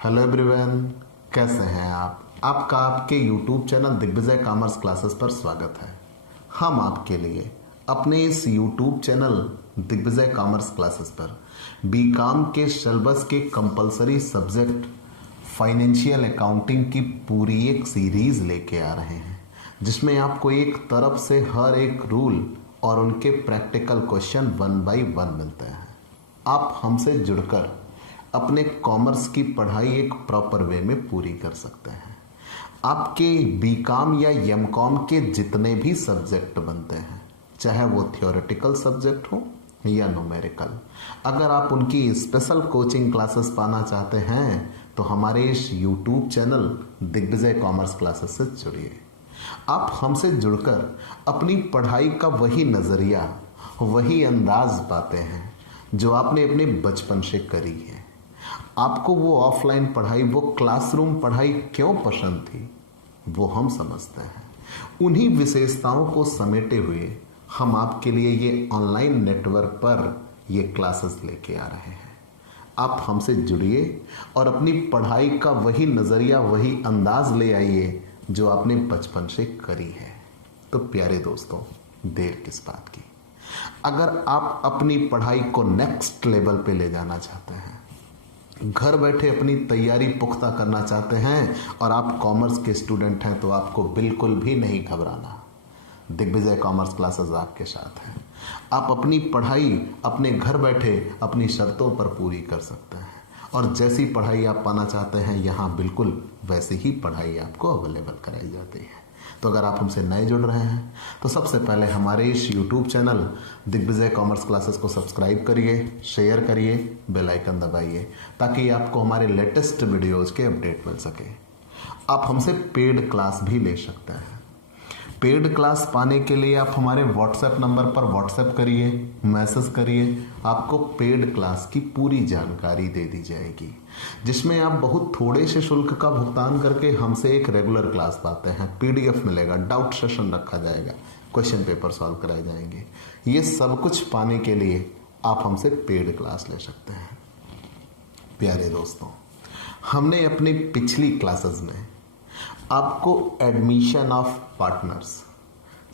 Hello everyone, कैसे हैं आप? आपका आपके YouTube channel Digvijay commerce classes पर स्वागत है। हम आपके लिए अपने इस YouTube channel Digvijay commerce classes पर बीकॉम के सिलेबस के कंपलसरी सब्जेक्ट फाइनेंशियल अकाउंटिंग की पूरी एक सीरीज लेके आ रहे हैं, जिसमें आपको एक तरफ से हर एक रूल और उनके प्रैक्टिकल क्वेश्चन 1 बाय 1 मिलते हैं। आप हमसे जुड़कर अपने कॉमर्स की पढ़ाई एक प्रॉपर वे में पूरी कर सकते हैं। आपके बीकॉम या एमकॉम के जितने भी सब्जेक्ट बनते हैं, चाहे वो थियोरेटिकल सब्जेक्ट हो या न्यूमेरिकल, अगर आप उनकी स्पेशल कोचिंग क्लासेस पाना चाहते हैं तो हमारे इस YouTube channel Digvijay commerce classes से जुड़िए। आप हमसे जुड़कर अपनी पढ़ाई का वही नज़रिया, वही अंदाज पाते हैं जो आपने अपने बचपन से करी है। आपको वो ऑफलाइन पढ़ाई, वो क्लासरूम पढ़ाई क्यों पसंद थी, वो हम समझते हैं। उन्हीं विशेषताओं को समेटे हुए हम आपके लिए ये ऑनलाइन नेटवर्क पर ये क्लासेस लेके आ रहे हैं। आप हमसे जुड़िए और अपनी पढ़ाई का वही नज़रिया, वही अंदाज ले आइए जो आपने बचपन से करी है। तो प्यारे दोस्तों, देर किस बात की? अगर आप अपनी पढ़ाई को नेक्स्ट लेवल पे ले जाना चाहते हैं, घर बैठे अपनी तैयारी पुख्ता करना चाहते हैं और आप कॉमर्स के स्टूडेंट हैं, तो आपको बिल्कुल भी नहीं घबराना। दिग्विजय कॉमर्स क्लासेस आपके साथ हैं। आप अपनी पढ़ाई अपने घर बैठे अपनी शर्तों पर पूरी कर सकते हैं और जैसी पढ़ाई आप पाना चाहते हैं, यहाँ बिल्कुल वैसी ही पढ़ाई आपको अवेलेबल कराई जाती है। तो अगर आप हमसे नए जुड़ रहे हैं तो सबसे पहले हमारे इस YouTube channel Digvijay commerce classes को सब्सक्राइब करिए, शेयर करिए, बेल आइकन दबाइए, ताकि आपको हमारे लेटेस्ट वीडियोज़ के अपडेट मिल सके। आप हमसे पेड क्लास भी ले सकते हैं। पेड क्लास पाने के लिए आप हमारे व्हाट्सएप नंबर पर व्हाट्सएप करिए, मैसेज करिए, आपको पेड क्लास की पूरी जानकारी दे दी जाएगी, जिसमें आप बहुत थोड़े से शुल्क का भुगतान करके हमसे एक रेगुलर क्लास पाते हैं। पीडीएफ मिलेगा, डाउट सेशन रखा जाएगा, क्वेश्चन पेपर सॉल्व कराए जाएंगे। ये सब कुछ पाने के लिए आप हमसे पेड क्लास ले सकते हैं। प्यारे दोस्तों, हमने अपनी पिछली क्लासेस में आपको एडमिशन ऑफ पार्टनर्स,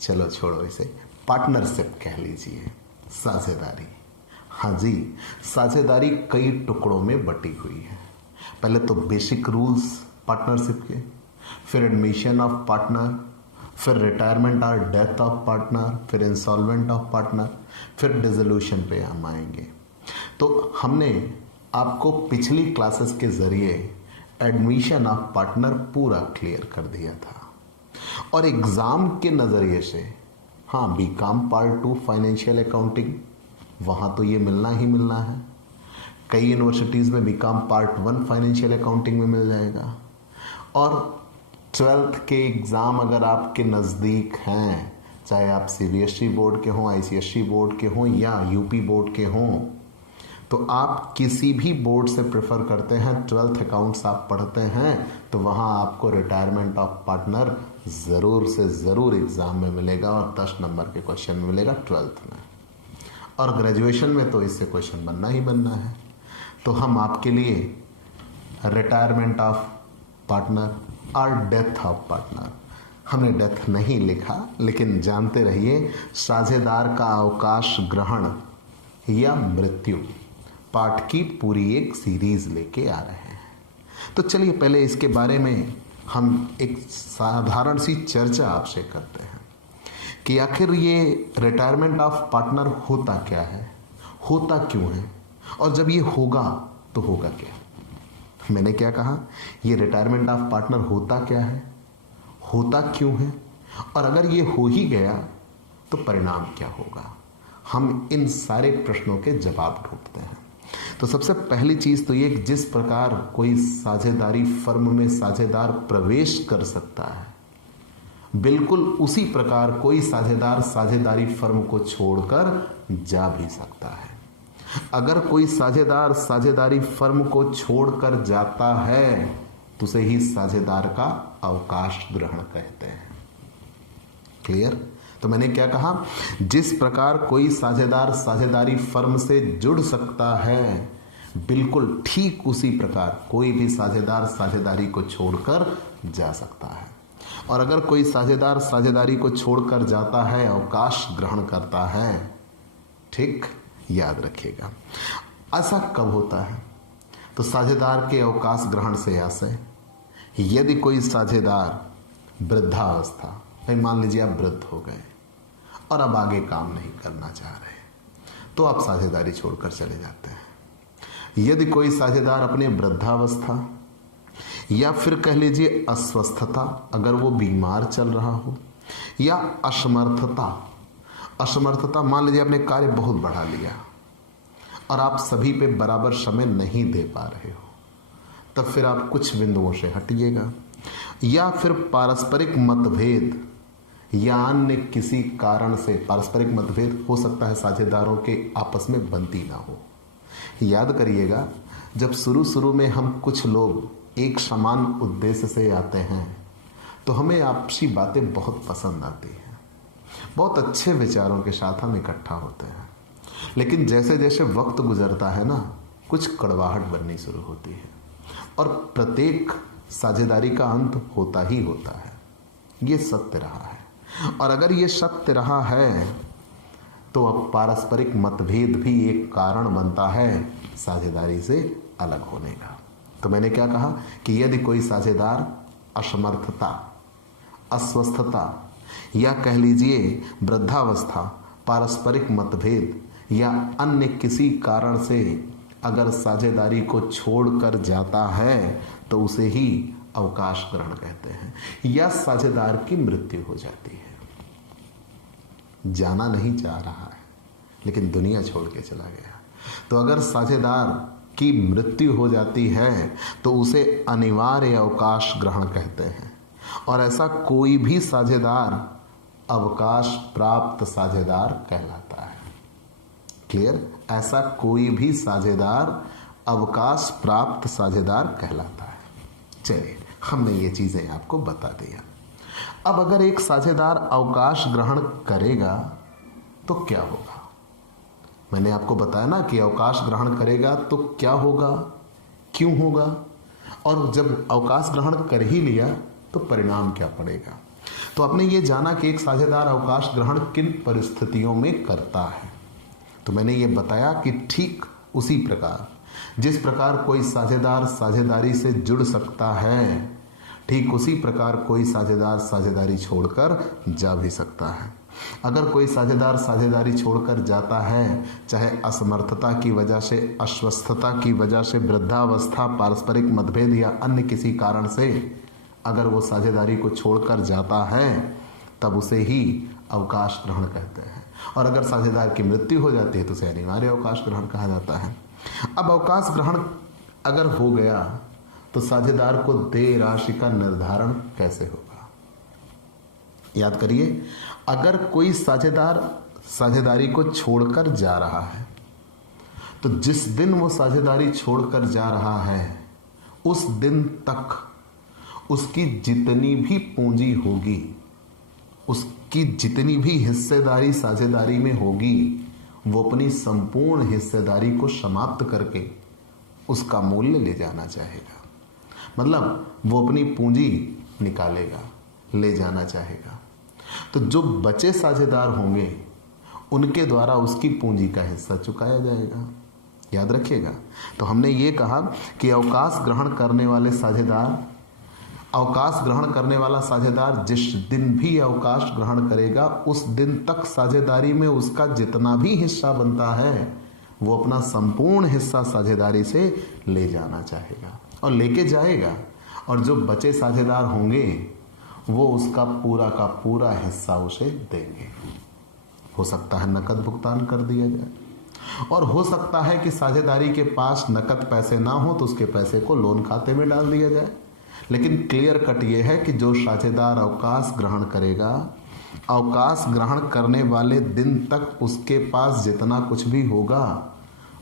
चलो छोड़ो इसे, पार्टनरशिप कह लीजिए, साझेदारी। हाँ जी, साझेदारी कई टुकड़ों में बटी हुई है। पहले तो बेसिक रूल्स पार्टनरशिप के, फिर एडमिशन ऑफ पार्टनर, फिर रिटायरमेंट और डेथ ऑफ पार्टनर, फिर इंसॉल्वेंट ऑफ पार्टनर, फिर डिसोल्यूशन पे हम आएंगे। तो हमने आपको पिछली क्लासेस के जरिए एडमिशन ऑफ पार्टनर पूरा क्लियर कर दिया था और एग्ज़ाम के नज़रिए से, हाँ, बीकॉम पार्ट 2 फाइनेंशियल अकाउंटिंग, वहाँ तो ये मिलना ही मिलना है। कई यूनिवर्सिटीज़ में बीकॉम पार्ट 1 फाइनेंशियल अकाउंटिंग में मिल जाएगा। और 12th के एग्ज़ाम अगर आपके नज़दीक हैं, चाहे आप सीबीएसई बोर्ड के हों, आईसीएसई बोर्ड के हों या यूपी बोर्ड के हों, तो आप किसी भी बोर्ड से प्रेफर करते हैं, 12th अकाउंट्स आप पढ़ते हैं, तो वहाँ आपको रिटायरमेंट ऑफ पार्टनर ज़रूर से ज़रूर एग्ज़ाम में मिलेगा और 10 नंबर के क्वेश्चन मिलेगा 12th में। और ग्रेजुएशन में तो इससे क्वेश्चन बनना ही बनना है। तो हम आपके लिए रिटायरमेंट ऑफ पार्टनर और डेथ ऑफ पार्टनर, हमने डेथ नहीं लिखा, लेकिन जानते रहिए साझेदार का अवकाश ग्रहण या मृत्यु पाठ की पूरी एक सीरीज लेके आ रहे हैं। तो चलिए पहले इसके बारे में हम एक साधारण सी चर्चा आपसे करते हैं कि आखिर ये रिटायरमेंट ऑफ पार्टनर होता क्या है, होता क्यों है, और जब ये होगा तो होगा क्या। मैंने क्या कहा, ये रिटायरमेंट ऑफ पार्टनर होता क्या है, होता क्यों है, और अगर ये हो ही गया तो परिणाम क्या होगा। हम इन सारे प्रश्नों के जवाब ढूंढते हैं। तो सबसे पहली चीज़ तो ये कि जिस प्रकार कोई साझेदारी फर्म में साझेदार प्रवेश कर सकता है, बिल्कुल उसी प्रकार कोई साझेदार साझेदारी फर्म को छोड़कर जा भी सकता है। अगर कोई साझेदार साझेदारी फर्म को छोड़कर जाता है तो उसे ही साझेदार का अवकाश ग्रहण कहते हैं। क्लियर? तो मैंने क्या कहा, जिस प्रकार कोई साझेदार साझेदारी फर्म से जुड़ सकता है, बिल्कुल ठीक उसी प्रकार कोई भी साझेदार साझेदारी को छोड़कर जा सकता है। और अगर कोई साझेदार साझेदारी को छोड़कर जाता है, अवकाश ग्रहण करता है, ठीक, याद रखिएगा। ऐसा कब होता है? तो साझेदार के अवकाश ग्रहण से आशय, यदि कोई साझेदार वृद्धावस्था, भाई मान लीजिए आप वृद्ध हो गए और अब आगे काम नहीं करना चाह रहे, तो आप साझेदारी छोड़कर चले जाते हैं। यदि कोई साझेदार अपने वृद्धावस्था या फिर कह लीजिए अस्वस्थता, अगर वो बीमार चल रहा हो, या असमर्थता मान लीजिए आपने कार्य बहुत बढ़ा लिया और आप सभी पे बराबर समय नहीं दे पा रहे हो, तब फिर आप कुछ बिंदुओं से हटिएगा। या फिर पारस्परिक मतभेद या अन्य किसी कारण से, पारस्परिक मतभेद हो सकता है साझेदारों के आपस में बनती ना हो। याद करिएगा, जब शुरू में हम कुछ लोग एक समान उद्देश्य से आते हैं तो हमें आपसी बातें बहुत पसंद आती हैं, बहुत अच्छे विचारों के साथ हम इकट्ठा होते हैं। लेकिन जैसे जैसे वक्त गुजरता है ना, कुछ कड़वाहट बननी शुरू होती है और प्रत्येक साझेदारी का अंत होता ही होता है। ये सत्य रहा है। और अगर ये सत्य रहा है तो अब पारस्परिक मतभेद भी एक कारण बनता है साझेदारी से अलग होने का। तो मैंने क्या कहा कि यदि कोई साझेदार असमर्थता, अस्वस्थता या कह लीजिए वृद्धावस्था, पारस्परिक मतभेद या अन्य किसी कारण से अगर साझेदारी को छोड़कर जाता है तो उसे ही अवकाश ग्रहण कहते हैं, या साझेदार की मृत्यु हो जाती है। जाना नहीं चाह रहा है लेकिन दुनिया छोड़ के चला गया, तो अगर साझेदार की मृत्यु हो जाती है तो उसे अनिवार्य अवकाश ग्रहण कहते हैं। और ऐसा कोई भी साझेदार अवकाश प्राप्त साझेदार कहलाता है। क्लियर? ऐसा कोई भी साझेदार अवकाश प्राप्त साझेदार कहलाता है। चलिए, हमने ये चीजें आपको बता दिया। अब अगर एक साझेदार अवकाश ग्रहण करेगा तो क्या होगा? मैंने आपको बताया ना कि अवकाश ग्रहण करेगा तो क्या होगा, क्यों होगा, और जब अवकाश ग्रहण कर ही लिया तो परिणाम क्या पड़ेगा। तो आपने ये जाना कि एक साझेदार अवकाश ग्रहण किन परिस्थितियों में करता है। तो मैंने ये बताया कि ठीक उसी प्रकार जिस प्रकार कोई साझेदार साझेदारी से जुड़ सकता है, ठीक उसी प्रकार कोई साझेदार साझेदारी छोड़कर जा भी सकता है। अगर कोई साझेदार साझेदारी छोड़कर जाता है, चाहे असमर्थता की वजह से, अस्वस्थता की वजह से, वृद्धावस्था, पारस्परिक मतभेद या अन्य किसी कारण से अगर वो साझेदारी को छोड़कर जाता है, तब उसे ही अवकाश ग्रहण कहते हैं। और अगर साझेदार की मृत्यु हो जाती है तो उसे अनिवार्य अवकाश ग्रहण कहा जाता है। अब अवकाश ग्रहण अगर हो गया तो साझेदार को देय राशि का निर्धारण कैसे होगा? याद करिए, अगर कोई साझेदार साझेदारी को छोड़कर जा रहा है तो जिस दिन वो साझेदारी छोड़कर जा रहा है उस दिन तक उसकी जितनी भी पूंजी होगी, उसकी जितनी भी हिस्सेदारी साझेदारी में होगी, वो अपनी संपूर्ण हिस्सेदारी को समाप्त करके उसका मूल्य ले जाना चाहेगा। मतलब वो अपनी पूंजी निकालेगा, ले जाना चाहेगा। तो जो बचे साझेदार होंगे उनके द्वारा उसकी पूंजी का हिस्सा चुकाया जाएगा। याद रखिएगा। तो हमने ये कहा कि अवकाश ग्रहण करने वाला साझेदार जिस दिन भी अवकाश ग्रहण करेगा उस दिन तक साझेदारी में उसका जितना भी हिस्सा बनता है वो अपना संपूर्ण हिस्सा साझेदारी से ले जाना चाहेगा और लेके जाएगा। और जो बचे साझेदार होंगे वो उसका पूरा का पूरा हिस्सा उसे देंगे। हो सकता है नकद भुगतान कर दिया जाए और हो सकता है कि साझेदारी के पास नकद पैसे ना हो तो उसके पैसे को लोन खाते में डाल दिया जाए। लेकिन क्लियर कट ये है कि जो साझेदार अवकाश ग्रहण करेगा, अवकाश ग्रहण करने वाले दिन तक उसके पास जितना कुछ भी होगा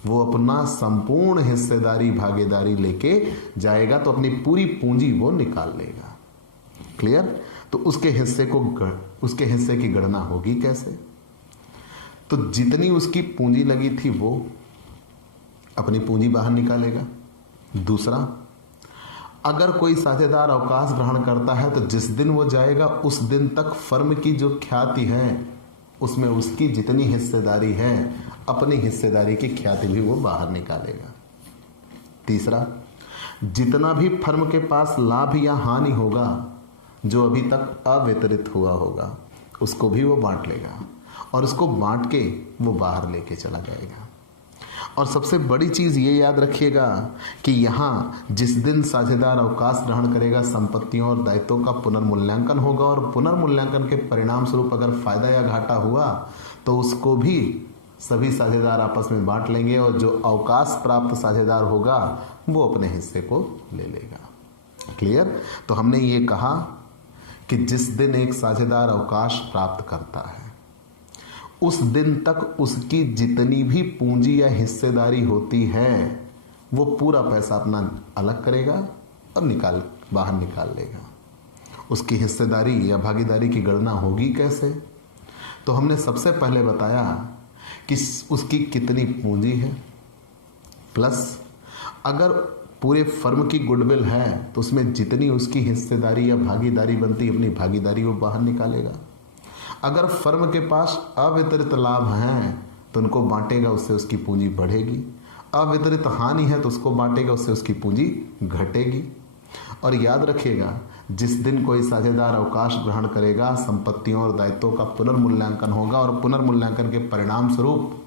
वो अपना संपूर्ण हिस्सेदारी भागीदारी लेके जाएगा, तो अपनी पूरी पूंजी वो निकाल लेगा। क्लियर? तो उसके हिस्से की गणना होगी कैसे? तो जितनी उसकी पूंजी लगी थी वो, अपनी पूंजी बाहर निकालेगा। दूसरा, अगर कोई साझेदार अवकाश ग्रहण करता है तो जिस दिन वो जाएगा उस दिन तक फर्म की जो ख्याति है उसमें उसकी जितनी हिस्सेदारी है, अपनी हिस्सेदारी की ख्याति भी वो बाहर निकालेगा। तीसरा, जितना भी फर्म के पास लाभ या हानि होगा जो अभी तक अवितरित हुआ होगा उसको भी वो बांट लेगा और उसको बांट के वो बाहर लेके चला जाएगा। और सबसे बड़ी चीज़ ये याद रखिएगा कि यहाँ जिस दिन साझेदार अवकाश ग्रहण करेगा संपत्तियों और दायित्वों का पुनर्मूल्यांकन होगा और पुनर्मूल्यांकन के परिणाम स्वरूप अगर फायदा या घाटा हुआ तो उसको भी सभी साझेदार आपस में बांट लेंगे और जो अवकाश प्राप्त साझेदार होगा वो अपने हिस्से को ले लेगा। क्लियर? तो हमने ये कहा कि जिस दिन एक साझेदार अवकाश प्राप्त करता है उस दिन तक उसकी जितनी भी पूंजी या हिस्सेदारी होती है वो पूरा पैसा अपना अलग करेगा और बाहर निकाल लेगा। उसकी हिस्सेदारी या भागीदारी की गणना होगी कैसे? तो हमने सबसे पहले बताया कि उसकी कितनी पूंजी है, प्लस अगर पूरे फर्म की गुडविल है तो उसमें जितनी उसकी हिस्सेदारी या भागीदारी बनती अपनी भागीदारी वो बाहर निकालेगा। अगर फर्म के पास अवितरित लाभ हैं तो उनको बांटेगा, उससे उसकी पूंजी बढ़ेगी। अवितरित हानि है तो उसको बांटेगा, उससे उसकी पूंजी घटेगी। और याद रखिएगा, जिस दिन कोई साझेदार अवकाश ग्रहण करेगा संपत्तियों और दायित्वों का पुनर्मूल्यांकन होगा और पुनर्मूल्यांकन के परिणाम स्वरूप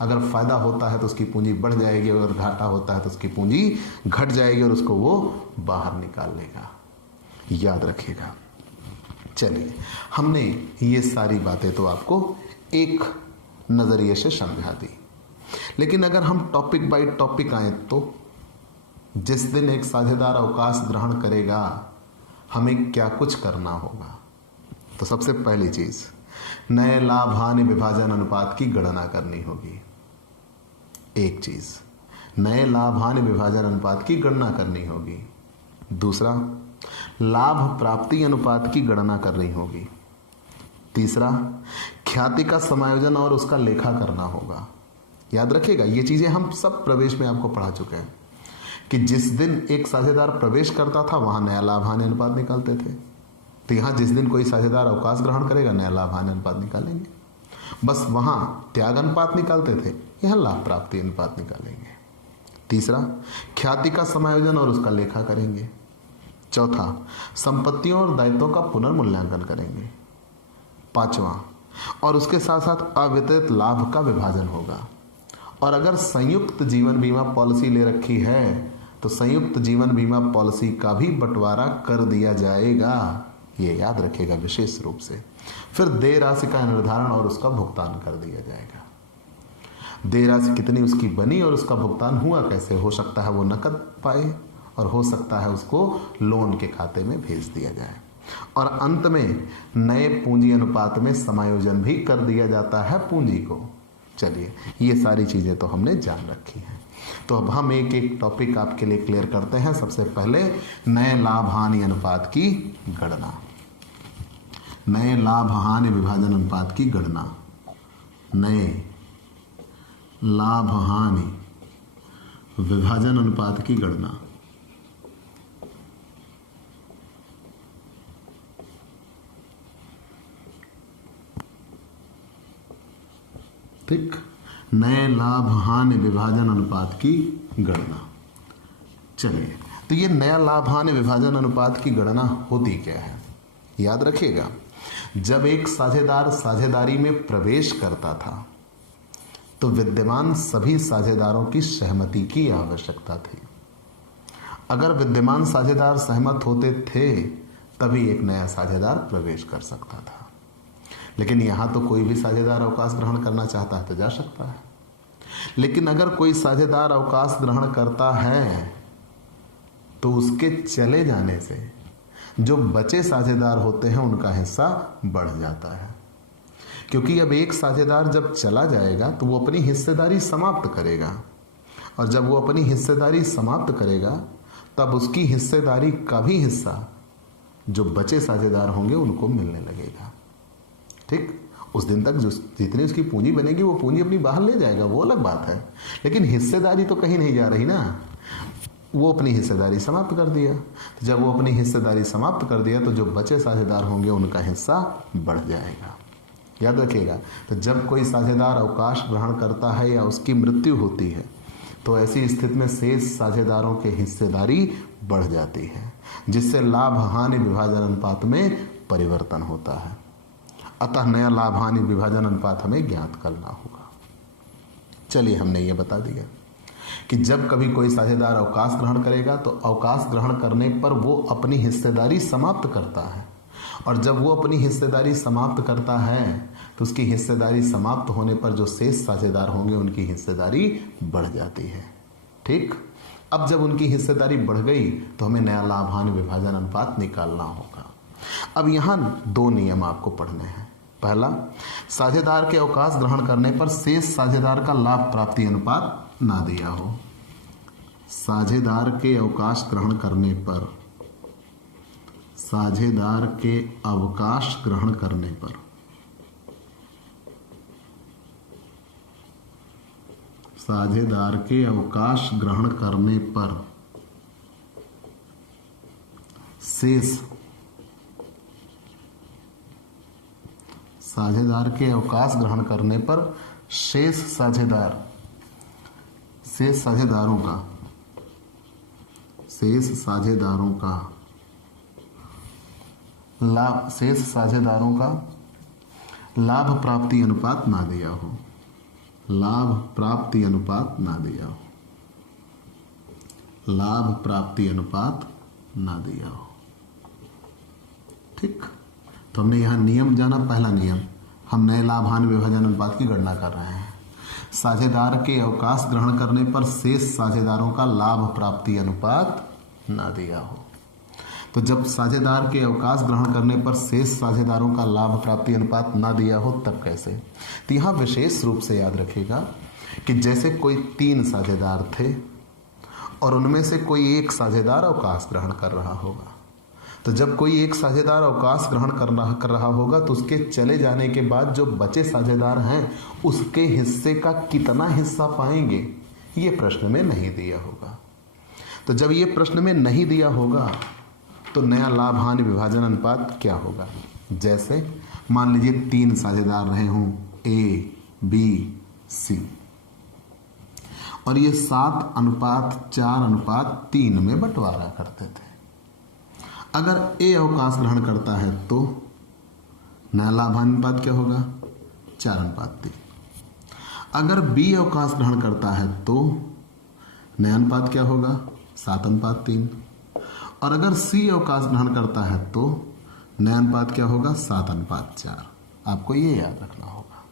अगर फायदा होता है तो उसकी पूंजी बढ़ जाएगी, अगर घाटा होता है तो उसकी पूंजी घट जाएगी और उसको वो बाहर निकाल लेगा। याद रखिएगा। चलिए, हमने ये सारी बातें तो आपको एक नज़रिए से समझा दी, लेकिन अगर हम टॉपिक बाय टॉपिक आए तो जिस दिन एक साझेदार अवकाश ग्रहण करेगा हमें क्या कुछ करना होगा। तो सबसे पहली चीज़, नए लाभ हानि विभाजन अनुपात की गणना करनी होगी। एक चीज़, नए लाभ हानि विभाजन अनुपात की गणना करनी होगी। दूसरा, लाभ प्राप्ति अनुपात की गणना करनी होगी। तीसरा, ख्याति का समायोजन और उसका लेखा करना होगा। याद रखिएगा, ये चीज़ें हम सब प्रवेश में आपको पढ़ा चुके हैं कि जिस दिन एक साझेदार प्रवेश करता था वहाँ नया लाभ हानि अनुपात निकालते थे, तो यहाँ जिस दिन कोई साझेदार अवकाश ग्रहण करेगा नया लाभ हानि अनुपात निकालेंगे। बस वहाँ त्याग अनुपात निकालते थे, यहाँ लाभ प्राप्ति अनुपात निकालेंगे। तीसरा, ख्याति का समायोजन और उसका लेखा करेंगे। चौथा, संपत्तियों और दायित्वों का पुनर्मूल्यांकन करेंगे। पांचवा, और उसके साथ साथ अवितरित लाभ का विभाजन होगा। और अगर संयुक्त जीवन बीमा पॉलिसी ले रखी है तो संयुक्त जीवन बीमा पॉलिसी का भी बंटवारा कर दिया जाएगा, ये याद रखिएगा विशेष रूप से। फिर देय राशि का निर्धारण और उसका भुगतान कर दिया जाएगा। देय राशि कितनी उसकी बनी और उसका भुगतान हुआ कैसे, हो सकता है वो नकद पाए और हो सकता है उसको लोन के खाते में भेज दिया जाए। और अंत में नए पूंजी अनुपात में समायोजन भी कर दिया जाता है पूंजी को। चलिए, ये सारी चीज़ें तो हमने जान रखी हैं। तो अब हम एक एक टॉपिक आपके लिए क्लियर करते हैं। सबसे पहले नए लाभ हानि अनुपात की गणना। नए लाभ हानि विभाजन अनुपात की गणना। नए लाभ हानि विभाजन अनुपात की गणना। ठीक, नए लाभ हानि विभाजन अनुपात की गणना। चलिए, तो ये नया लाभ हानि विभाजन अनुपात की गणना होती क्या है? याद रखिएगा, जब एक साझेदार साझेदारी में प्रवेश करता था तो विद्यमान सभी साझेदारों की सहमति की आवश्यकता थी। अगर विद्यमान साझेदार सहमत होते थे तभी एक नया साझेदार प्रवेश कर सकता था। लेकिन यहाँ तो कोई भी साझेदार अवकाश ग्रहण करना चाहता है तो जा सकता है। लेकिन अगर कोई साझेदार अवकाश ग्रहण करता है तो उसके चले जाने से जो बचे साझेदार होते हैं उनका हिस्सा बढ़ जाता है, क्योंकि अब एक साझेदार जब चला जाएगा तो वो अपनी हिस्सेदारी समाप्त करेगा, और जब वो अपनी हिस्सेदारी समाप्त करेगा तब उसकी हिस्सेदारी का भी हिस्सा जो बचे साझेदार होंगे उनको मिलने लगेगा। ठीक, उस दिन तक जो जितनी उसकी पूंजी बनेगी वो पूंजी अपनी बाहर ले जाएगा, वो अलग बात है। लेकिन हिस्सेदारी तो कहीं नहीं जा रही ना, वो अपनी हिस्सेदारी समाप्त कर दिया। तो जब वो अपनी हिस्सेदारी समाप्त कर दिया तो जो बचे साझेदार होंगे उनका हिस्सा बढ़ जाएगा। याद रखिएगा, तो जब कोई साझेदार अवकाश ग्रहण करता है या उसकी मृत्यु होती है तो ऐसी स्थिति में शेष साझेदारों की हिस्सेदारी बढ़ जाती है, जिससे लाभ हानि विभाजन अनुपात में परिवर्तन होता है। अतः नया लाभ हानि विभाजन अनुपात हमें ज्ञात करना होगा। चलिए, हमने ये बता दिया कि जब कभी कोई साझेदार अवकाश ग्रहण करेगा तो अवकाश ग्रहण करने पर वो अपनी हिस्सेदारी समाप्त करता है, और जब वो अपनी हिस्सेदारी समाप्त करता है तो उसकी हिस्सेदारी समाप्त होने पर जो शेष साझेदार होंगे उनकी हिस्सेदारी बढ़ जाती है। ठीक, अब जब उनकी हिस्सेदारी बढ़ गई तो हमें नया लाभ हानि विभाजन अनुपात निकालना होगा। अब यहाँ दो नियम आपको पढ़ने हैं। पहला, साझेदार के अवकाश ग्रहण करने पर शेष साझेदार का लाभ प्राप्ति अनुपात ना दिया हो। साझेदार के अवकाश ग्रहण करने पर, साझेदार के अवकाश ग्रहण करने पर साझेदार के अवकाश ग्रहण करने पर शेष, साझेदार के अवकाश ग्रहण करने पर शेष साझेदार, शेष साझेदारों का, शेष साझेदारों का लाभ, शेष साझेदारों का लाभ प्राप्ति अनुपात ना दिया हो, लाभ प्राप्ति अनुपात ना दिया हो, लाभ प्राप्ति अनुपात ना दिया हो। ठीक, तो हमने यहां नियम जाना। पहला नियम, हम नए लाभ हानि विभाजन अनुपात की गणना कर रहे हैं। साझेदार के अवकाश ग्रहण करने पर शेष साझेदारों का लाभ प्राप्ति अनुपात ना दिया हो। तो जब साझेदार के अवकाश ग्रहण करने पर शेष साझेदारों का लाभ प्राप्ति अनुपात ना दिया हो तब कैसे? तो यहाँ विशेष रूप से याद रखिएगा कि जैसे कोई 3 साझेदार थे और उनमें से कोई एक साझेदार अवकाश ग्रहण कर रहा होगा, तो जब कोई एक साझेदार अवकाश ग्रहण कर रहा होगा तो उसके चले जाने के बाद जो बचे साझेदार हैं उसके हिस्से का कितना हिस्सा पाएंगे, ये प्रश्न में नहीं दिया होगा। तो जब ये प्रश्न में नहीं दिया होगा तो नया लाभ हानि विभाजन अनुपात क्या होगा? जैसे मान लीजिए 3 साझेदार रहे हों, ए, बी, सी, और ये 7:4:3 में बंटवारा करते थे। अगर ए अवकाश ग्रहण करता है तो नया लाभ हानि अनुपात क्या होगा? 4:3। अगर बी अवकाश ग्रहण करता है तो नया अनुपात क्या होगा? 7:3। और अगर सी अवकाश ग्रहण करता है तो नया अनुपात क्या होगा? 7:4। आपको ये याद रखना होगा।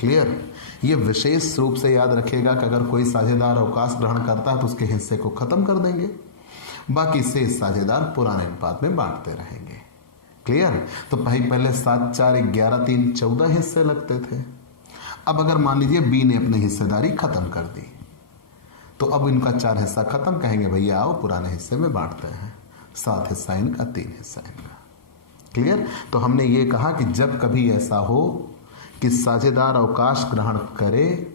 क्लियर? ये विशेष रूप से याद रखिएगा कि अगर कोई साझेदार अवकाश ग्रहण करता है तो उसके हिस्से को खत्म कर देंगे, बाकी शेष साझेदार पुराने अनुपात में बांटते रहेंगे। क्लियर? तो पहले 7, 4, 11, 3, 14 हिस्से लगते थे। अब अगर मान लीजिए बी ने अपनी हिस्सेदारी खत्म कर दी तो अब इनका 4 हिस्सा खत्म, कहेंगे भैया आओ पुराने हिस्से में बांटते हैं, 7 हिस्सा इनका, 3 हिस्सा इनका। क्लियर? तो हमने ये कहा कि जब कभी ऐसा हो कि साझेदार अवकाश ग्रहण करे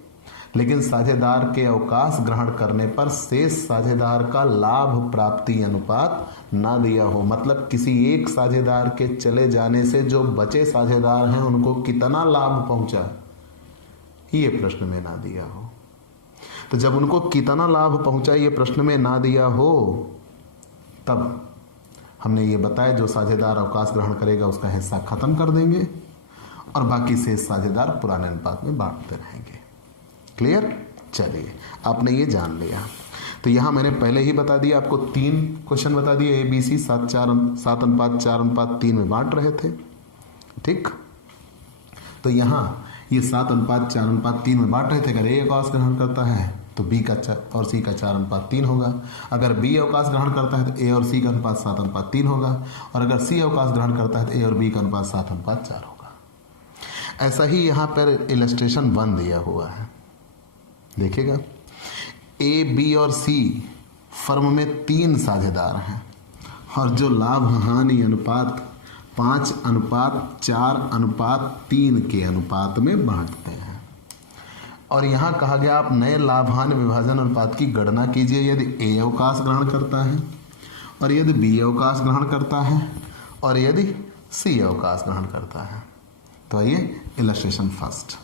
लेकिन साझेदार के अवकाश ग्रहण करने पर शेष साझेदार का लाभ प्राप्ति अनुपात ना दिया हो, मतलब किसी एक साझेदार के चले जाने से जो बचे साझेदार हैं उनको कितना लाभ पहुंचा, ये प्रश्न में ना दिया हो। तो जब उनको कितना लाभ पहुंचा ये प्रश्न में ना दिया हो तब हमने ये बताया जो साझेदार अवकाश ग्रहण करेगा उसका हिस्सा खत्म कर देंगे और बाकी शेष साझेदार पुराने अनुपात में बांटते रहेंगे। क्लियर? चलिए, आपने ये जान लिया। तो यहाँ मैंने पहले ही बता दिया, आपको 3 क्वेश्चन बता दिए, ए बी सी 7:4:3 में बांट रहे थे। ठीक? तो यहाँ ये 7:4:3 में बांट रहे थे। अगर ए अवकाश ग्रहण करता है तो बी का और सी का 4:3 होगा। अगर बी अवकाश ग्रहण करता है तो ए और सी का अनुपात 7:3 होगा, और अगर सी अवकाश ग्रहण करता है तो ए और बी का अनुपात 7:4 होगा। ऐसा ही यहाँ पर इलस्ट्रेशन 1 दिया हुआ है, देखिएगा। ए, बी और सी फर्म में 3 साझेदार हैं और जो लाभ हानि अनुपात 5:4:3 के अनुपात में बांटते हैं। और यहाँ कहा गया आप नए लाभांश विभाजन अनुपात की गणना कीजिए यदि ए अवकाश ग्रहण करता है और यदि बी अवकाश ग्रहण करता है और यदि सी अवकाश ग्रहण करता है। तो आइए इलस्ट्रेशन फर्स्ट।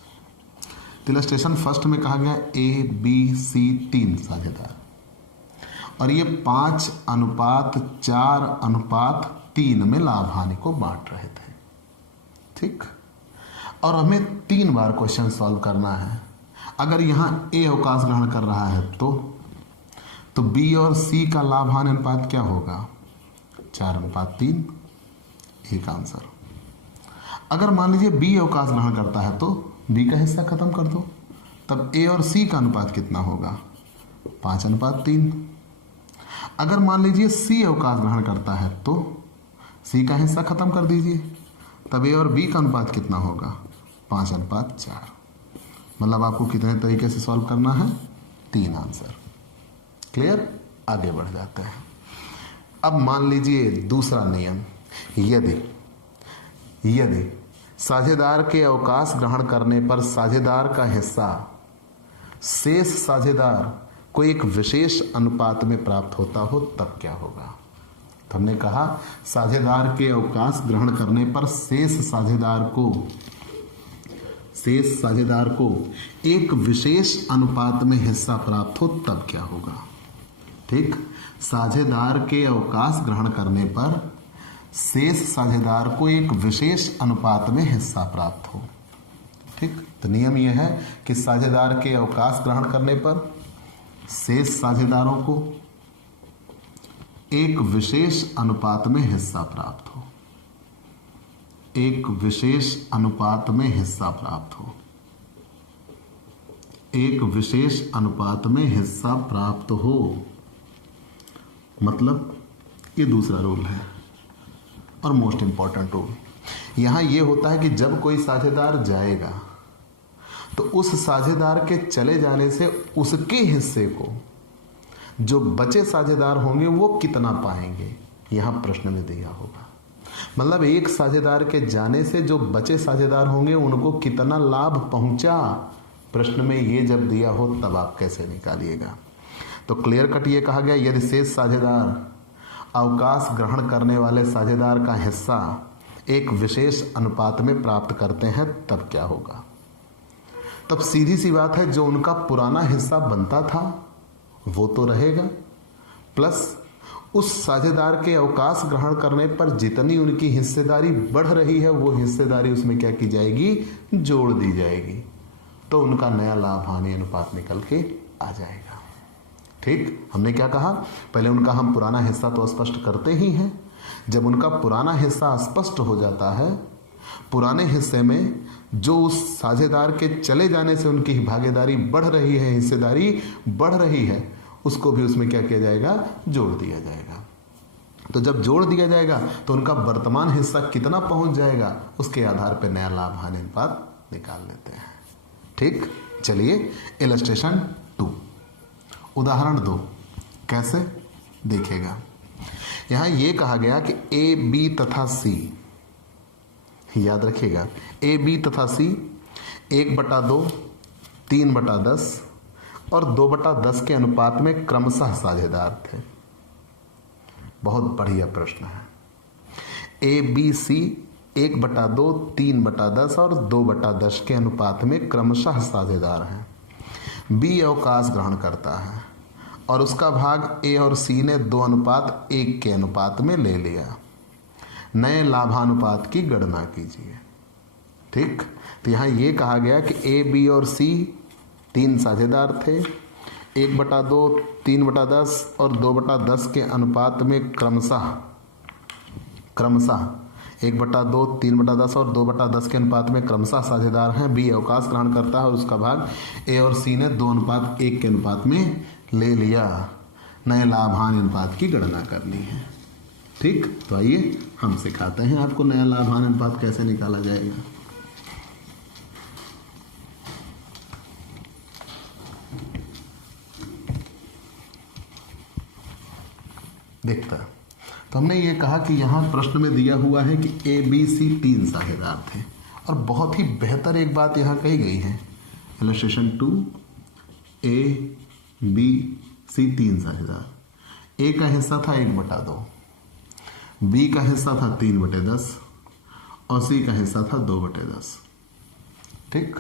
तो इलस्ट्रेशन फर्स्ट में कहा गया ए बी सी 3 साझेदार और ये 5:4:3 में लाभ हानि को बांट रहे थे। ठीक, और हमें 3 बार क्वेश्चन सॉल्व करना है। अगर यहाँ ए अवकाश ग्रहण कर रहा है तो बी और सी का लाभ हानि अनुपात क्या होगा? 4:3, एक आंसर। अगर मान लीजिए बी अवकाश ग्रहण करता है तो बी का हिस्सा खत्म कर दो, तब ए और सी का अनुपात कितना होगा? 5:3। अगर मान लीजिए सी अवकाश ग्रहण करता है तो सी का हिस्सा खत्म कर दीजिए, तब ए और बी का अनुपात कितना होगा? 5:4। मतलब आपको कितने तरीके से सॉल्व करना है? 3 आंसर। क्लियर? आगे बढ़ जाते हैं। अब मान लीजिए दूसरा नियम, यदि साझेदार के अवकाश ग्रहण करने पर साझेदार का हिस्सा शेष साझेदार को एक विशेष अनुपात में प्राप्त होता हो तब क्या होगा? तो हमने कहा साझेदार के अवकाश ग्रहण करने पर शेष साझेदार को एक विशेष अनुपात में हिस्सा प्राप्त हो तब क्या होगा? ठीक, साझेदार के अवकाश ग्रहण करने पर शेष साझेदार को एक विशेष अनुपात में हिस्सा प्राप्त हो। ठीक, तो नियम यह है कि साझेदार के अवकाश ग्रहण करने पर शेष साझेदारों को एक विशेष अनुपात में हिस्सा प्राप्त हो, एक विशेष अनुपात में हिस्सा प्राप्त हो, एक विशेष अनुपात में हिस्सा प्राप्त हो। मतलब ये दूसरा रूल है और मोस्ट इंपॉर्टेंट रूल। यहां यह होता है कि जब कोई साझेदार जाएगा तो उस साझेदार के चले जाने से उसके हिस्से को जो बचे साझेदार होंगे वो कितना पाएंगे, यहां प्रश्न में दिया होगा। मतलब एक साझेदार के जाने से जो बचे साझेदार होंगे उनको कितना लाभ पहुंचा, प्रश्न में ये जब दिया हो तब आप कैसे निकालिएगा। तो क्लियर कट ये कहा गया यदि शेष साझेदार अवकाश ग्रहण करने वाले साझेदार का हिस्सा एक विशेष अनुपात में प्राप्त करते हैं तब क्या होगा? तब सीधी सी बात है, जो उनका पुराना हिस्सा बनता था वो तो रहेगा, प्लस उस साझेदार के अवकाश ग्रहण करने पर जितनी उनकी हिस्सेदारी बढ़ रही है वो हिस्सेदारी उसमें क्या की जाएगी? जोड़ दी जाएगी। तो उनका नया लाभ हानि अनुपात निकल के आ जाएगा। ठीक, हमने क्या कहा? पहले उनका हम पुराना हिस्सा तो स्पष्ट करते ही हैं। जब उनका पुराना हिस्सा स्पष्ट हो जाता है, पुराने हिस्से में जो उस साझेदार के चले जाने से उनकी भागीदारी बढ़ रही है, हिस्सेदारी बढ़ रही है, उसको भी उसमें क्या किया जाएगा? जोड़ दिया जाएगा। तो जब जोड़ दिया जाएगा तो उनका वर्तमान हिस्सा कितना पहुंच जाएगा, उसके आधार पर नया लाभ हानि अनुपात निकाल लेते हैं। ठीक, चलिए इलस्ट्रेशन 2, उदाहरण 2 कैसे देखेगा। यहां यह कहा गया कि ए बी तथा सी, याद रखिएगा ए बी तथा सी 1/2, 3/10 और 2/10 के अनुपात में क्रमशः साझेदार थे। बहुत बढ़िया प्रश्न है। ए बी सी 1/2, 3/10 और 2/10 के अनुपात में क्रमशः साझेदार हैं। बी अवकाश ग्रहण करता है और उसका भाग ए और सी ने 2:1 के अनुपात में ले लिया। नए लाभानुपात की गणना कीजिए। ठीक, तो यहां यह कहा गया कि ए बी और सी 3 साझेदार थे। 1/2, 3/10 और 2/10 के अनुपात में क्रमशः 1/2, 3/10 और 2/10 के अनुपात में क्रमशः साझेदार हैं। बी अवकाश ग्रहण करता है और उसका भाग ए और सी ने 2:1 के अनुपात में ले लिया। नए लाभ हानि अनुपात की गणना करनी है। ठीक, तो आइए हम सिखाते हैं आपको नया लाभ हानि अनुपात कैसे निकाला जाएगा। देखता तो हमने ये कहा कि यहाँ प्रश्न में दिया हुआ है कि ए बी सी 3 साझेदार थे, और बहुत ही बेहतर एक बात यहाँ कही गई है, इलस्ट्रेशन 2, ए बी सी 3 साझेदार। ए का हिस्सा था 1/2, बी का हिस्सा था 3/10 और सी का हिस्सा था 2/10। ठीक।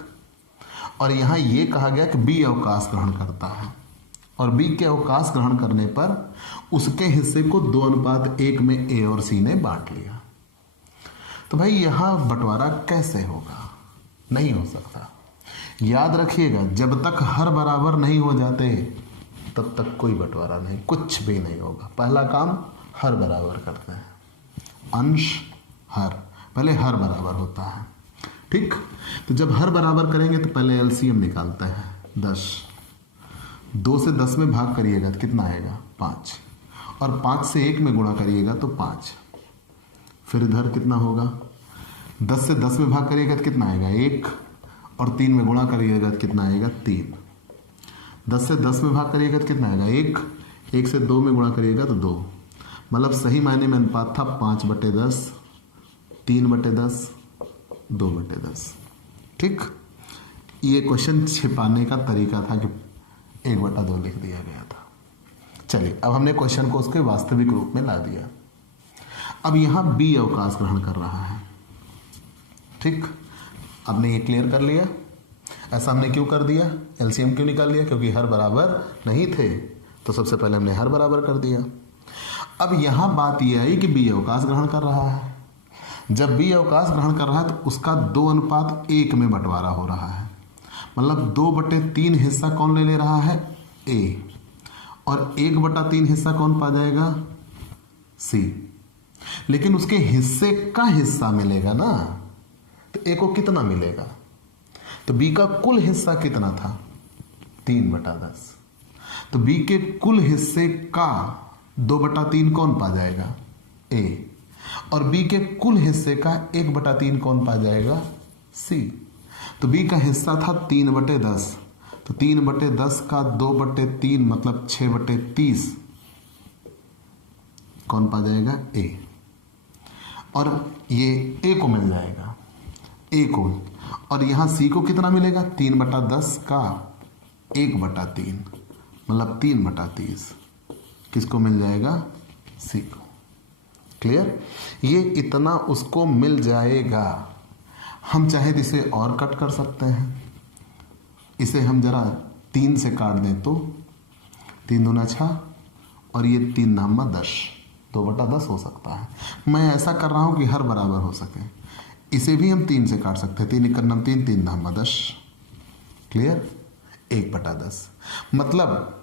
और यहाँ ये कहा गया कि बी अवकाश ग्रहण करता है, और बी के अवकाश ग्रहण करने पर उसके हिस्से को 2:1 में ए और सी ने बांट लिया। तो भाई यहाँ बंटवारा कैसे होगा? नहीं हो सकता। याद रखिएगा, जब तक हर बराबर नहीं हो जाते तब तक कोई बंटवारा नहीं, कुछ भी नहीं होगा। पहला काम हर बराबर करते हैं, अंश हर, पहले हर बराबर होता है। ठीक। तो जब हर बराबर करेंगे तो पहले एलसीएम निकालते हैं, 10। 2 से 10 में भाग करिएगा तो कितना आएगा? 5। और 5 से 1 में गुणा करिएगा तो 5। फिर इधर कितना होगा? 10 से 10 में भाग करिएगा तो कितना आएगा? 1। और 3 में गुणा करिएगा तो कितना आएगा? 3। 10 से 10 में भाग करिएगा तो कितना आएगा? 1। 1 से 2 में गुणा करिएगा तो 2। मतलब सही मायने में अनुपात था 5/10, 3/10, 2/10। ठीक। ये क्वेश्चन छिपाने का तरीका था कि 1/2 लिख दिया गया था। चलिए, अब हमने क्वेश्चन को उसके वास्तविक रूप में ला दिया। अब यहाँ बी अवकाश ग्रहण कर रहा है। ठीक। आपने ये क्लियर कर लिया। ऐसा हमने क्यों कर दिया? एलसीएम क्यों निकाल लिया? क्योंकि हर बराबर नहीं थे, तो सबसे पहले हमने हर बराबर कर दिया। अब यहाँ बात यह आई कि बी अवकाश ग्रहण कर रहा है। जब बी अवकाश ग्रहण कर रहा है तो उसका 2:1 में बंटवारा हो रहा है। मतलब 2/3 हिस्सा कौन ले रहा है? ए। और 1/3 हिस्सा कौन पा जाएगा? सी। लेकिन उसके हिस्से का हिस्सा मिलेगा ना, तो ए को कितना मिलेगा? तो बी का कुल हिस्सा कितना था? 3/10। तो बी के कुल हिस्से का 2/3 कौन पा जाएगा? ए। और बी के कुल हिस्से का 1/3 कौन पा जाएगा? सी। तो बी का हिस्सा था 3/10, तो 3/10 का 2/3 मतलब 6/30 कौन पा जाएगा? ए। और ये ए को मिल जाएगा, ए को। और यहां सी को कितना मिलेगा? 3/10 का 1/3 मतलब 3/30 किसको मिल जाएगा? सी को। क्लियर? ये इतना उसको मिल जाएगा। हम चाहे तो इसे और कट कर सकते हैं। इसे हम जरा 3 से काट दें तो 3 दूना 6 और ये 3 9 10, 2/10 हो सकता है। मैं ऐसा कर रहा हूं कि हर बराबर हो सके। इसे भी हम 3 से काट सकते हैं, 3 × 9 3, 3 9 10। क्लियर? 1/10। मतलब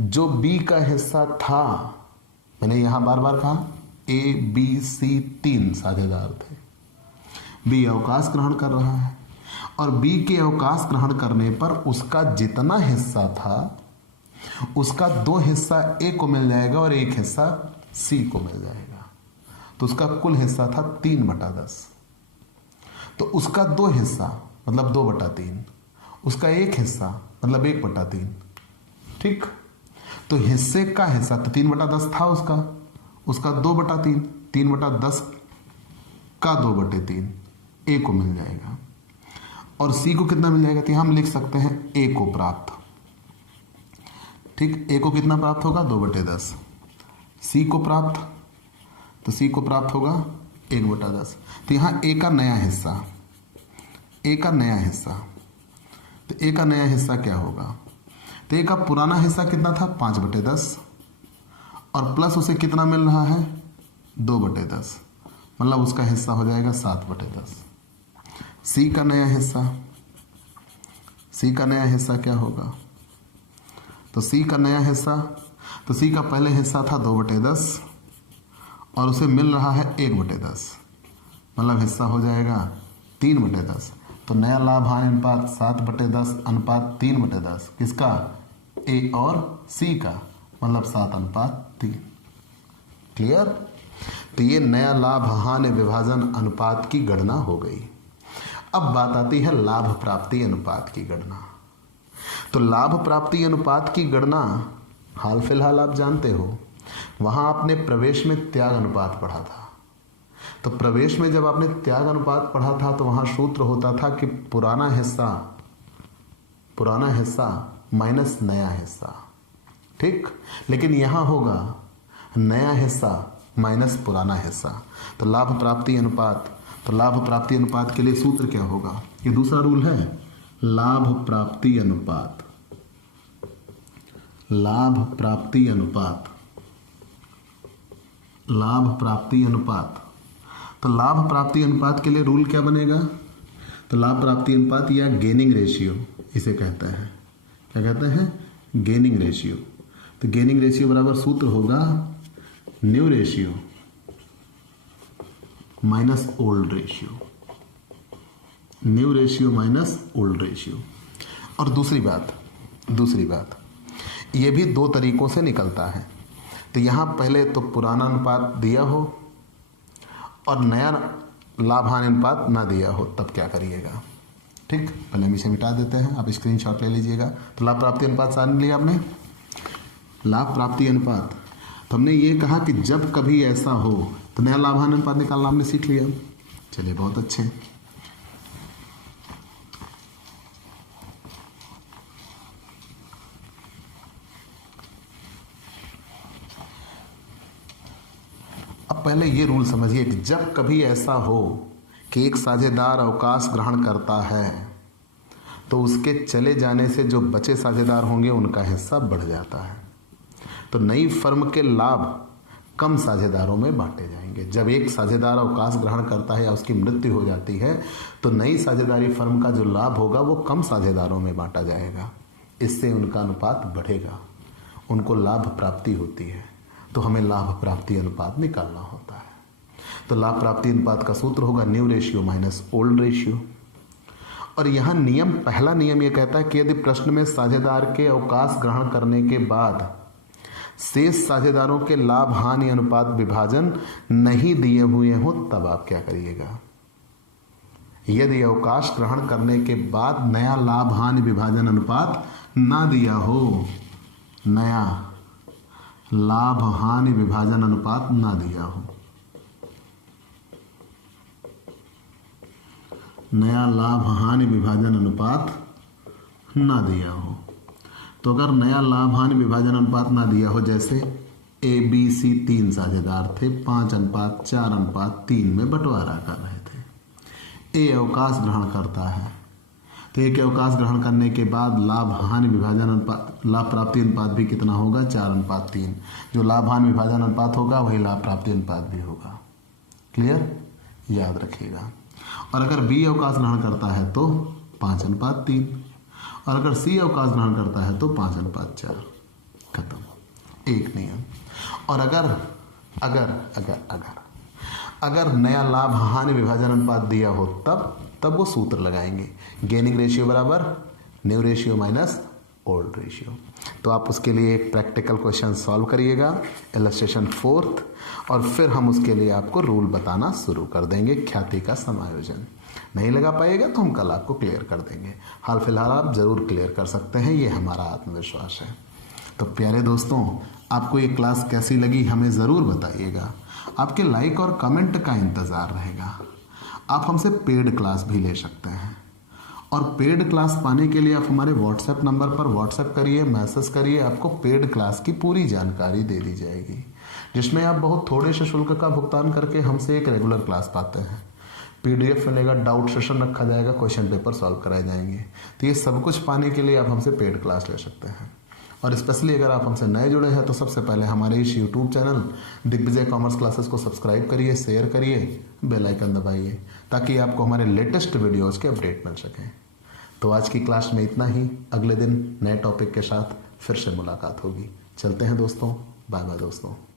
जो बी का हिस्सा था, मैंने यहां बार बार कहा ए बी सी 3 साझेदार थे। बी अवकाश ग्रहण कर रहा है, और बी के अवकाश ग्रहण करने पर उसका जितना हिस्सा था उसका 2 हिस्सा ए को मिल जाएगा और 1 हिस्सा सी को मिल जाएगा। तो उसका कुल हिस्सा था 3/10। तो उसका 2 हिस्सा मतलब 2/3, उसका 1 हिस्सा मतलब 1/3। ठीक। तो हिस्से का हिस्सा तो 3/10 था उसका 2/3, 3/10 का 2/3 ए को मिल जाएगा। और सी को कितना मिल जाएगा? तो हम लिख सकते हैं ए को प्राप्त। ठीक। ए को कितना प्राप्त होगा? 2/10। सी को प्राप्त, तो सी को प्राप्त होगा 1/10। तो यहां ए का नया हिस्सा, ए का नया हिस्सा, तो ए का नया हिस्सा क्या होगा? तो ए का पुराना हिस्सा कितना था? 5/10, और प्लस उसे कितना मिल रहा है? 2/10, मतलब उसका हिस्सा हो जाएगा 7/10। सी का नया हिस्सा, सी का नया हिस्सा क्या होगा? तो सी का नया हिस्सा, तो सी का पहले हिस्सा था 2/10 और उसे मिल रहा है 1/10, मतलब हिस्सा हो जाएगा 3/10। तो नया लाभ हानि अनुपात 7/10 अनुपात 3/10 किसका? ए और सी का, मतलब 7:3। क्लियर? तो ये नया लाभ हानि विभाजन अनुपात की गणना हो गई। अब बात आती है लाभ प्राप्ति अनुपात की गणना। तो लाभ प्राप्ति अनुपात की गणना हाल फिलहाल आप जानते हो, वहां आपने प्रवेश में त्याग अनुपात पढ़ा था। तो प्रवेश में जब आपने त्याग अनुपात पढ़ा था तो वहां सूत्र होता था कि पुराना हिस्सा माइनस नया हिस्सा, ठीक। लेकिन यहां होगा नया हिस्सा माइनस पुराना हिस्सा। तो लाभ प्राप्ति अनुपात के लिए सूत्र क्या होगा? ये दूसरा रूल है, लाभ प्राप्ति अनुपात। तो लाभ प्राप्ति अनुपात के लिए रूल क्या बनेगा? तो लाभ प्राप्ति अनुपात या गेनिंग रेशियो इसे कहते हैं। क्या कहते हैं? Gaining ratio. तो गेनिंग रेशियो बराबर सूत्र होगा new ratio minus old ratio. New ratio minus old ratio. और दूसरी बात ये भी दो तरीकों से निकलता है। तो यहां पहले तो पुराना अनुपात दिया हो और नया लाभ हानि अनुपात ना दिया हो, तब क्या करिएगा? ठीक, पहले हम इसे मिटा देते हैं, आप स्क्रीनशॉट ले लीजिएगा। तो लाभ प्राप्ति अनुपात जान लिया आपने। लाभ प्राप्ति अनुपात, तो हमने ये कहा कि जब कभी ऐसा हो तो नया लाभ हानि अनुपात निकालना हमने सीख लिया। चलिए, बहुत अच्छे। अब पहले ये रूल समझिए कि जब कभी ऐसा हो कि एक साझेदार अवकाश ग्रहण करता है तो उसके चले जाने से जो बचे साझेदार होंगे उनका हिस्सा बढ़ जाता है। तो नई फर्म के लाभ कम साझेदारों में बांटे जाएंगे। जब एक साझेदार अवकाश ग्रहण करता है या उसकी मृत्यु हो जाती है तो नई साझेदारी फर्म का जो लाभ होगा वो कम साझेदारों में बांटा जाएगा। इससे उनका अनुपात बढ़ेगा, उनको लाभ प्राप्ति होती है। तो हमें लाभ प्राप्ति अनुपात निकालना होता है। तो लाभ प्राप्ति अनुपात का सूत्र होगा new ratio minus old ratio. और यहाँ पहला नियम यह कहता है कि यदि प्रश्न में साझेदार के अवकाश ग्रहण करने के बाद शेष साझेदारों के लाभ हानि अनुपात विभाजन नहीं दिए हुए हो, तब आप क्या करिएगा? यदि अवकाश ग्रहण करने के बाद नया लाभ हानि विभाजन अनुपात ना दिया हो, नया लाभ हानि विभाजन अनुपात ना दिया हो, नया लाभ हानि विभाजन अनुपात ना दिया हो, तो अगर नया लाभ हानि विभाजन अनुपात ना दिया हो, जैसे ए बी सी 3 साझेदार थे, 5:4:3 में बंटवारा कर रहे थे। ए अवकाश ग्रहण करता है, तो ए के अवकाश ग्रहण करने के बाद लाभ हानि विभाजन अनुपात, लाभ प्राप्ति अनुपात भी कितना होगा? 4:3। जो लाभ हानि विभाजन अनुपात होगा वही लाभ प्राप्ति अनुपात भी होगा। क्लियर? याद रखिएगा। और अगर बी अवकाश ग्रहण करता है तो 5:3, और अगर सी अवकाश ग्रहण करता है तो 5:4। खत्म, एक नियम। और अगर नया लाभ हानि विभाजन अनुपात दिया हो तब वो सूत्र लगाएंगे, गेनिंग रेशियो बराबर new ratio minus old ratio. तो आप उसके लिए एक प्रैक्टिकल क्वेश्चन सॉल्व करिएगा, इलस्ट्रेशन 4th, और फिर हम उसके लिए आपको रूल बताना शुरू कर देंगे। ख्याति का समायोजन नहीं लगा पाएगा तो हम कल आपको क्लियर कर देंगे। हाल फिलहाल आप जरूर क्लियर कर सकते हैं, ये हमारा आत्मविश्वास है। तो प्यारे दोस्तों, आपको ये क्लास कैसी लगी हमें ज़रूर बताइएगा। आपके लाइक और कमेंट का इंतज़ार रहेगा। आप हमसे पेड क्लास भी ले सकते हैं, और पेड क्लास पाने के लिए आप हमारे व्हाट्सएप नंबर पर व्हाट्सएप करिए, मैसेज करिए, आपको पेड क्लास की पूरी जानकारी दे दी जाएगी, जिसमें आप बहुत थोड़े से शुल्क का भुगतान करके हमसे एक रेगुलर क्लास पाते हैं। PDF मिलेगा, डाउट सेशन रखा जाएगा, क्वेश्चन पेपर सॉल्व कराए जाएंगे। तो ये सब कुछ पाने के लिए आप हमसे पेड क्लास ले सकते हैं। और स्पेशली अगर आप हमसे नए जुड़े हैं तो सबसे पहले हमारे इस YouTube channel Digvijay commerce classes को सब्सक्राइब करिए, शेयर करिए, बेल आइकन दबाइए, ताकि आपको हमारे लेटेस्ट वीडियोज़ के अपडेट मिल सकें। तो आज की क्लास में इतना ही। अगले दिन नए टॉपिक के साथ फिर से मुलाकात होगी। चलते हैं दोस्तों, बाय बाय दोस्तों।